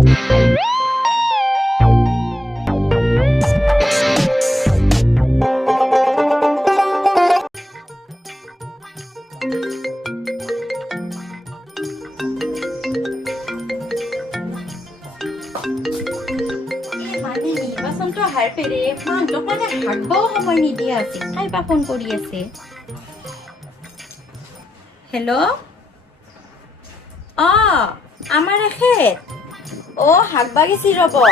Hello? Amar ekhet. Hag bagisi robo.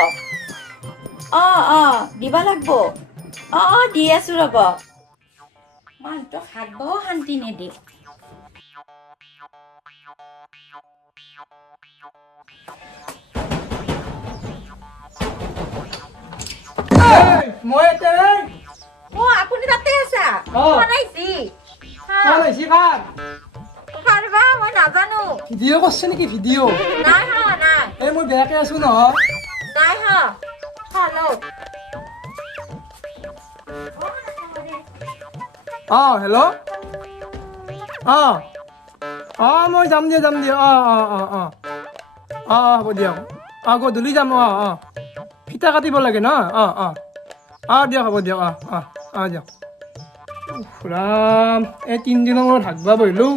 Diba lagbo. Di asu robo. Man to hag bao hanti nedi. Moi ate. Apuni tate asa. Banaisi. Banaisi ভাত। Parba moi nazanu. Video' crores নেকি video'? নাই। এই মই বেয়াকে আছো নহয়। নাই hello. Hello'? মই যাম দিয়া। হ'ব দিয়ক। গধূলি যাম ফিতা কাটিব লাগে ন? দিয়ক হ'ব দিয়ক দিয়ক। ৰাম এই 3 দিনৰ মই ভাগবা বহিলোঁ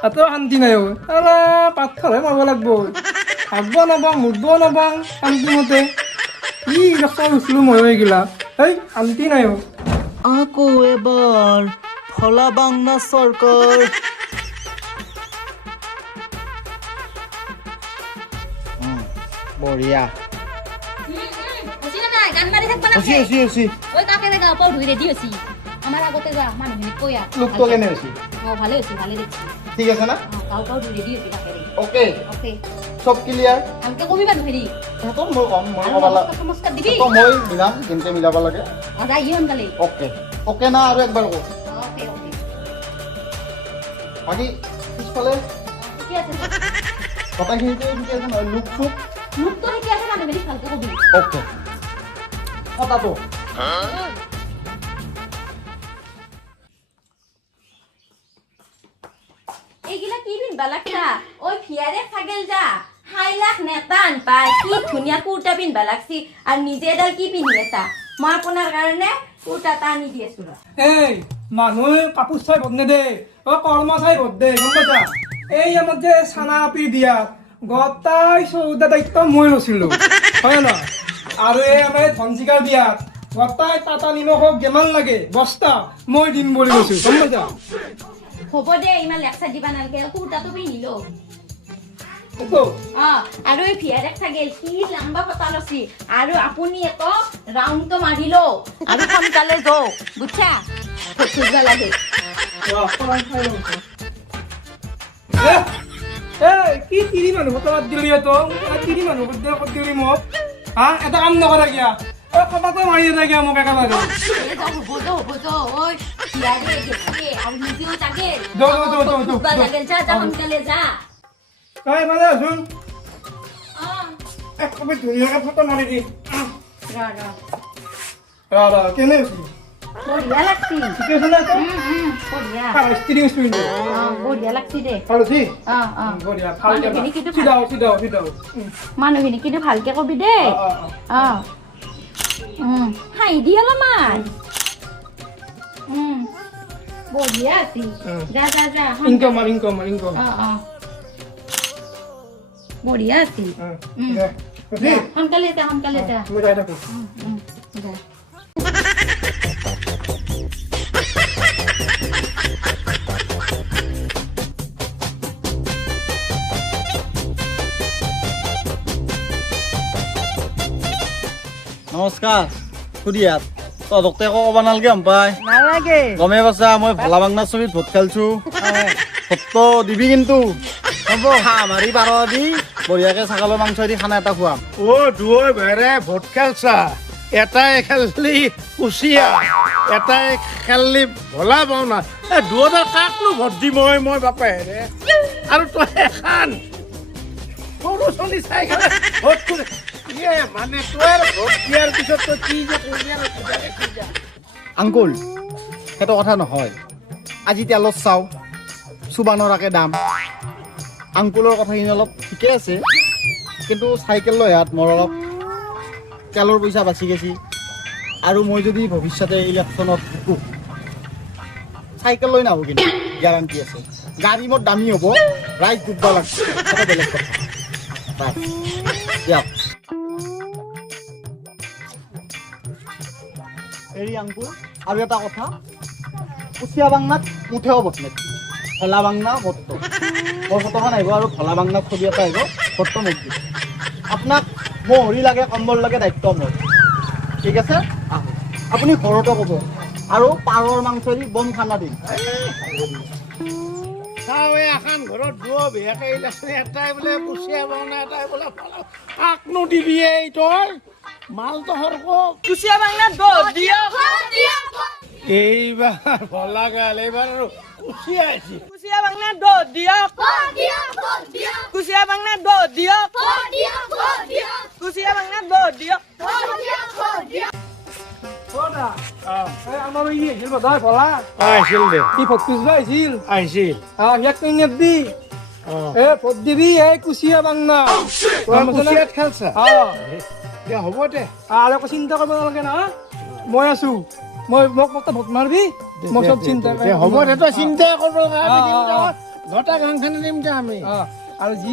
তাতো শান্তি নাই পাথৰহে মাৰিব লাগব ভাগব নাপাওঁ মুদব নাপাওঁ শান্তিমতে কি ৰক্ষা কৰিছিলোঁ মই এইগিলা শান্তি নাই আকৌ এবাৰ ফলা বাংলা চৰকাৰ বঢ়িয়া আমার আগতে যা মানুহ কইয়া লোকটো কেনে হৈছে ভালে দেখছি ঠিক আছে না কাউ রেডি হইছে কাকেরে ওকে ওকে সব ক্লিয়ার আমাকে কবি বানু হেরি তো মই কম মই কবালা নমস্কার দিবি তো মই মিলাম কেনতে মিলাব লাগে যাই ইহন গালে ওকে না আৰু একবাৰ কো ওকে বাকি পিছফালে কি আছে কথাখিনিতে কি আছে লুক তো কি আছে মানুহ হেরি ভালকে কবি ওকে কথাটো এইগিলা কি পিনবা লাগছা ওই ফিয়ারে ছাগেল যা হাইলাখ নেতান পাই কি ধুনিয়া কুর্তা পিনবা লাগছি আর নিজে এডাল কি পিন্ধি আছা মই আপোনাৰ কাৰণে কুৰ্তা আনি দি আছো এই মানুহে কাপোৰ চাই ভোট নেদে কৰ্ম চাই ভোট দে গম পাইছা এই আমাৰ যে চানা আপি দিয়া গতাই চৌদা দায়িত্ব মই লৈছিলোঁ হয় ন আৰু এই আমাৰ ধনচিকাৰ বিয়াত গতাই টাটা নিমখক যিমান লাগে বস্তা মই দিম বুলি কৈছোঁ গম পাইছা হ'ব দে ইমান লেকচাৰ দিবা নালাগে কুৰ্তাটো পিন্ধিলো একো আৰু এই ফিয়াৰে ছাগেল কি লম্বা পতা লছি আৰু আপুনি একো ৰাউণ্ডটো মাৰিলো আৰু সোনকালে যাও বুঝছা খুঁজবা লাগে কি তিৰি মানুহ ফটোত দিলি তো তিৰি মানুহ ক'ত দিলি মোক এটা কাম নকৰা কিয়া কথাটো মাৰি এটা কিয়া মোক একেবাৰে বুজো ওই ফিয়াৰে গেছে আৰু নিজেও ছাগেল খুঁজবা লাগে যা সোনকালে যা মানে আছোন এক কপি ধুনীয়াকে ফটো মাৰি দি কেনে হৈছি বঢ়িয়া লাগছি ঠিকে আছে না বঢ়িয়া ষ্টিৰিং স্পিন বঢ়িয়া লাগছি দে ভালছি বঢ়িয়া মানুহখিনি কিন্তু সিধাও মানুহখিনি কিন্তু ভালকে কবি দে হাঁহি দি অলপমান বঢ়িয়া আছি যা ইনকম বঢ়িয়া আছি সোনকালে যা মই যাই থাকো যা নমস্কাৰ সুধিয়াত তহঁতকতে একো ক'ব নালাগে পাই নালাগে গমে পাইছা মই ভলা বাংলা ছবিত ভোট খেলছো ভোটটো দিবি কিন্তু হ'ব হাঁহ মাৰি পাৰ দি বঢ়িয়াকে ছাগলৰ মাংস দি খানা এটা খুৱাম দুই ভেৰে ভোট খেলছা এটাই খেললি কুচিয়া এটাই খেললি ভলা পাওনা দুয়োটাৰ কাকনো ভোট দি মই বাপেৰে আৰু তই এখন সৰু চলি চাই খালে ভোট কৰি মানে তোৰ ভোট দিয়াৰ পিছত তই কি যে কৰিবি আংকুল সেইটো কথা নহয় আজি তেলত চাওঁ চুবা নৰাকে দাম আংকুলৰ কথাখিনি অলপ ঠিকে আছে কিন্তু চাইকেল লৈ হাত মোৰ অলপ তেলৰ পইচা বাচি গেছি আৰু মই যদি ভৱিষ্যতে ইলেকশ্যনত জিকো চাইকেল লৈ নাহো কিন্তু গেৰাণ্টি আছে গাড়ী মোৰ দামী হ'ব ৰাইজ ডুববা লাগছে এটা বেলেগ কথা বাছ দিয়ক হেৰি আংকুল আৰু এটা কথা কুচিয়া বাংনাত মুঠেও বটনেট ভলা বাংনা মত্ত মোৰ ফটোখন আহিব আৰু ভলা বাংনাত ছবি এটা আহিব ফটো মোক দিব আপোনাক মহৰি লাগে কম্বল লাগে দায়িত্ব মোৰ ঠিক আছে আহক আপুনি ঘৰতো ক'ব আৰু পাৰৰ মাংসৰি বম খানা দিম চাওঁ এই এখন ঘৰত দুৱ বেয়াকে ইলেকশ্যন এটাই বোলে কুচিয়া বাংনা এটাই বোলে কাকনো দিবি এই তই মাল তহৰ কুচিয়া বাংনাত ভোট দিয়ক এইবাৰ ভলা গাল এইবাৰ আৰু কুচিয়া আহিছে কুচিয়া বাংনাত ভোট দিয়ক কুচিয়া বাংনাত ভোট দিয়ক কুচিয়া বাংনাত ভোট দিয়ক আমাৰ ই আহিছিল বোধহয় ভলা আহিছিল দে সি ভোট খুজিব আহিছিল আহিছিল ইয়াক তই নেদি ভোট দিবি এই কুচিয়া বাংনা কুচিয়াত খেলছা দে হ'ব দে আৰু একো চিন্তা কৰিব নালাগে না মই আছো মোক ভোট মাৰবি মই চব চিন্তা দে হ'ব দে তই চিন্তা কৰিব ঘটা গাংখানে দিম দে আমি আৰু যি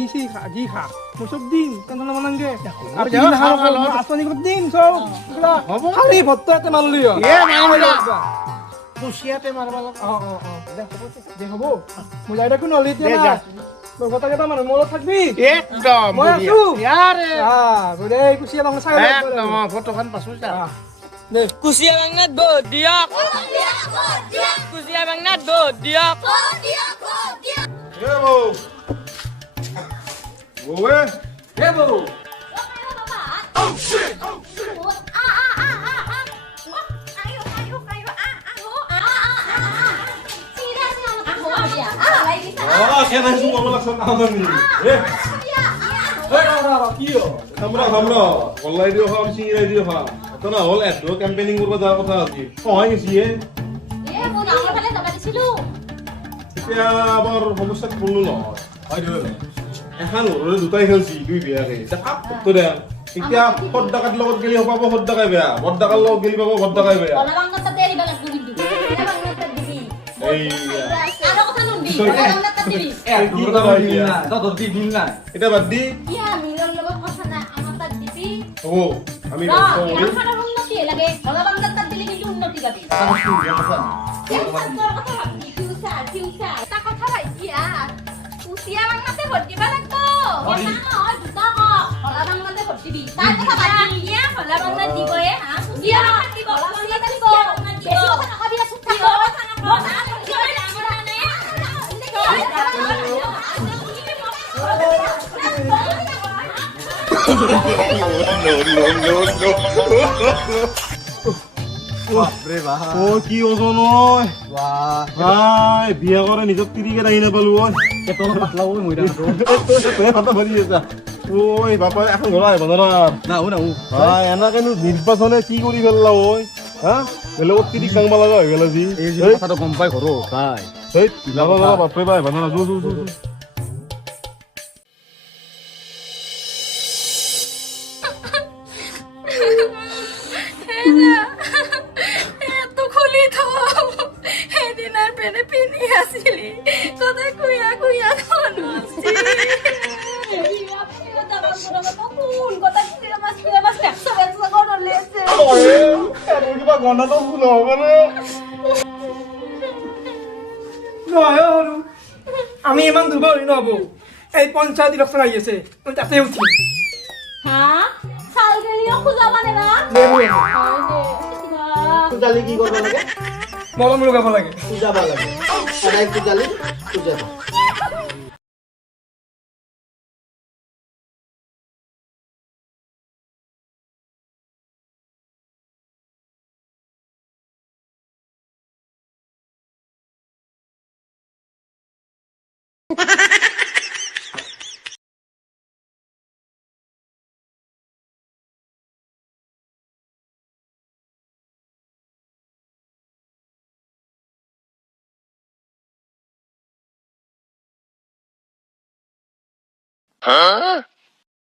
খা মই চব দিম টেনচন ল'ব নালাগে আৰু দে, খাওঁ, খাওঁ। আঁচনি দিম চব হ'ব। খালি ভোটটো ইয়াতে মাৰলি কুচিয়াতে মাৰবা লাগে দে হ'ব মই যাই থাকো নহ'লে এতিয়া দে, না যা। তোৰ গোটেইকেইটা মানুহ মোৰ লগত থাকবি একদম মই আছো ইয়াৰে এই কুচিয়া বাংলা চাই একদম ফটোখন পাছো যা দে কুচিয়া বাংনাত ভোট দিয়ক কুচিয়া বাংনাত ভোট দিয়ক কেম্পেইনিং কৰিব যোৱাৰ কথা আছিল সহায় গেছি এতিয়া আবাৰ সমস্যাত পড়লো নহয় এখন ঘৰৰে দুটাই খেলছি দুই বিয়াকে এতিয়া কাক ভোটটো দে এতিয়া সদ ডাকাত লগত গেলি পাব সদ ডাকাই বেয়া বদ ডাকাৰ লগত গেলি পাব বদ ডাকাই বেয়া এতিয়া বাদ দি হ'ব আমি কুচিয়া বাংলাতে ভোট দিবা লাগবো নহয় দুটা হলা বাংলাতে ভোট দিবি তাৰ কথা বাদ দিয়া হলা বাংলা দিবয়ে হা কুচিয়া বাংলা দিব কুচিয়া দিব বেছি কথা নকবি আছো দিব কথা ও কি ওজন ঐ ভাই বিয়া কৰে নিজক তিৰিকে দাঙি নাপালো ঐ ঐ বাপা এখন ঘৰ আহিব ভাই এনেকেনো নিৰ্বাচনে কি কৰি পেলালা ঐ হা বেলেগত তিৰিক দাঙবা লগা হৈ গেল আজি গম পাই ঘৰো ভাই যাবা যাবা বাপৰে বাই বানা যো যো যো কিবা গন্ধাটো ভুল হ'ব নে নহয় সৰু আমি ইমান দুৰ্বল হৈ নহ'ব এই পঞ্চায়ত ইলেকশ্যন আহি আছে মই তাতে উঠিম পূজালি কি কৰিব লাগে মলম লগাব লাগে পূজাব লাগে সদায় পূজালি পূজাব Huh?